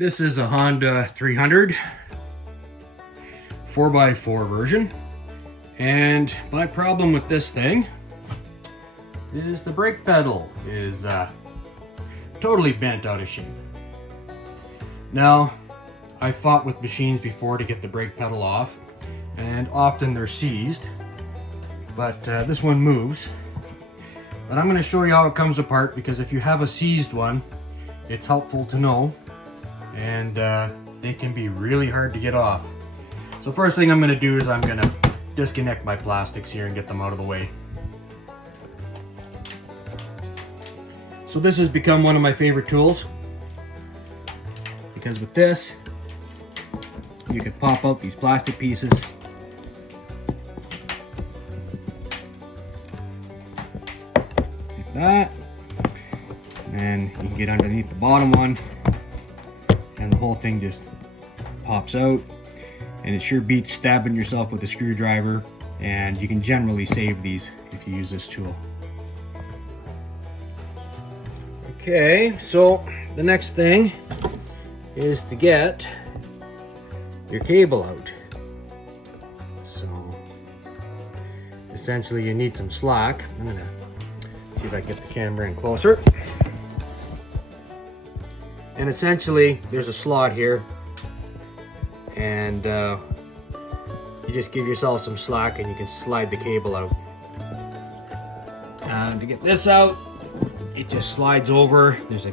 This is a Honda 300 4x4 version, and my problem with this thing is the brake pedal is totally bent out of shape. Now, I fought with machines before to get the brake pedal off, and often they're seized, but this one moves. But I'm going to show you how it comes apart, because if you have a seized one, it's helpful to know, and they can be really hard to get off. So first thing I'm going to do is I'm going to disconnect my plastics here and get them out of the way. So this has become one of my favorite tools, because with this you can pop out these plastic pieces like that, and you can get underneath the bottom one and the whole thing just pops out, and it sure beats stabbing yourself with a screwdriver, and you can generally save these if you use this tool. Okay, so the next thing is to get your cable out. So essentially you need some slack. I'm gonna see if I can get the camera in closer. And essentially there's a slot here, and you just give yourself some slack and you can slide the cable out. To get this out, it just slides over. There's a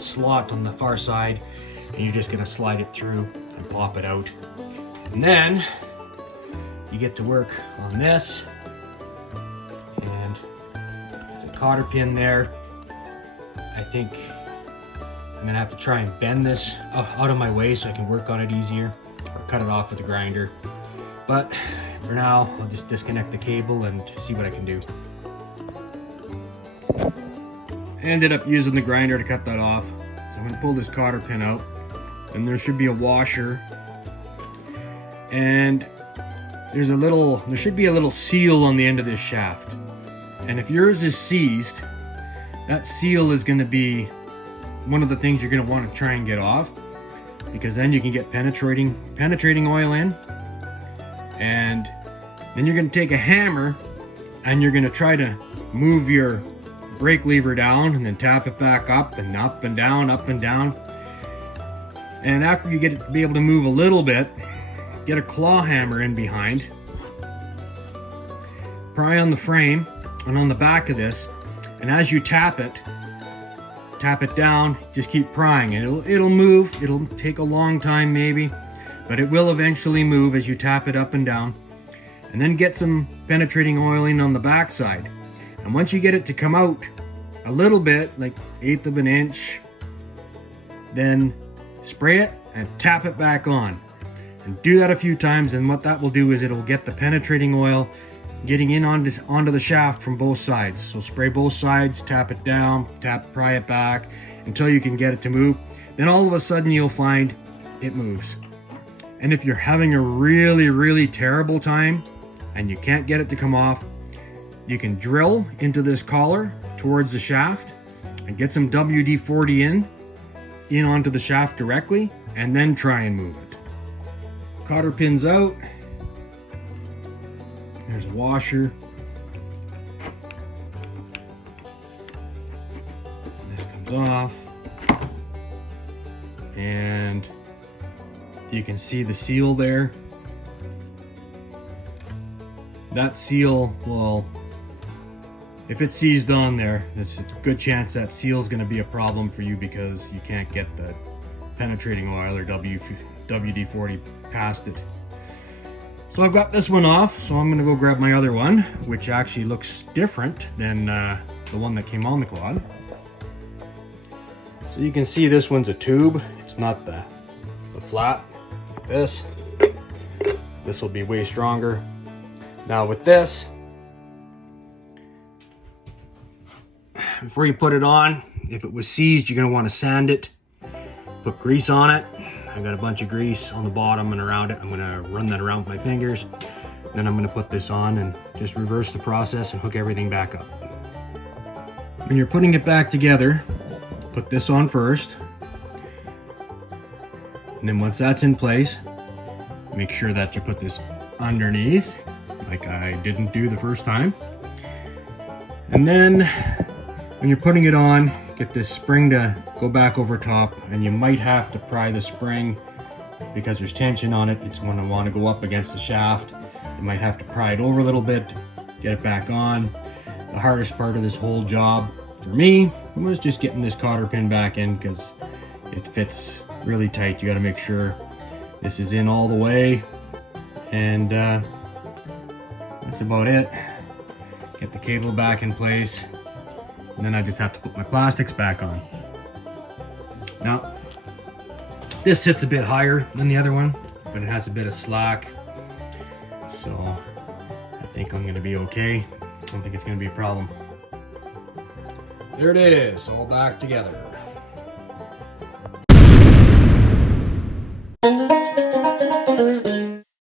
slot on the far side, and you're just gonna slide it through and pop it out. And then you get to work on this, and there's a cotter pin there. I think I'm gonna have to try and bend this out of my way so I can work on it easier, or cut it off with a grinder. But for now, I'll just disconnect the cable and see what I can do. I ended up using the grinder to cut that off. So I'm gonna pull this cotter pin out, and there should be a washer, and there should be a little seal on the end of this shaft. And if yours is seized, that seal is gonna be one of the things you're gonna want to try and get off, because then you can get penetrating oil in, and then you're gonna take a hammer and you're gonna try to move your brake lever down and then tap it back up and down, up and down. And after you get it to be able to move a little bit, get a claw hammer in behind, pry on the frame and on the back of this, and as you tap it down, just keep prying, and it'll move. It'll take a long time maybe, but it will eventually move as you tap it up and down. And then get some penetrating oiling on the back side. And once you get it to come out a little bit, like 1/8 of an inch, then spray it and tap it back on. And do that a few times, and what that will do is it'll get the penetrating oil getting in onto the shaft from both sides. So spray both sides, tap it down, pry it back until you can get it to move. Then all of a sudden you'll find it moves. And if you're having a really, really terrible time and you can't get it to come off, you can drill into this collar towards the shaft and get some WD-40 in onto the shaft directly, and then try and move it. Cotter pin's out. There's a washer. This comes off, and you can see the seal there. That seal, well, if it's seized on there, there's a good chance that seal is going to be a problem for you, because you can't get the penetrating oil or WD-40 past it. So I've got this one off, so I'm going to go grab my other one, which actually looks different than the one that came on the quad. So you can see this one's a tube. It's not the flat like this. This will be way stronger. Now with this, before you put it on, if it was seized, you're going to want to sand it, put grease on it. I've got a bunch of grease on the bottom and around it. I'm going to run that around with my fingers. Then I'm going to put this on and just reverse the process and hook everything back up. When you're putting it back together, put this on first. And then once that's in place, make sure that you put this underneath, like I didn't do the first time. And then when you're putting it on, get this spring to go back over top, and you might have to pry the spring because there's tension on it. It's going to want to go up against the shaft. You might have to pry it over a little bit, get it back on. The hardest part of this whole job for me was just getting this cotter pin back in because it fits really tight. You got to make sure this is in all the way, and that's about it. Get the cable back in place, and then I just have to put my plastics back on. Now, this sits a bit higher than the other one, but it has a bit of slack, so I think I'm going to be okay. I don't think it's going to be a problem. There it is, all back together.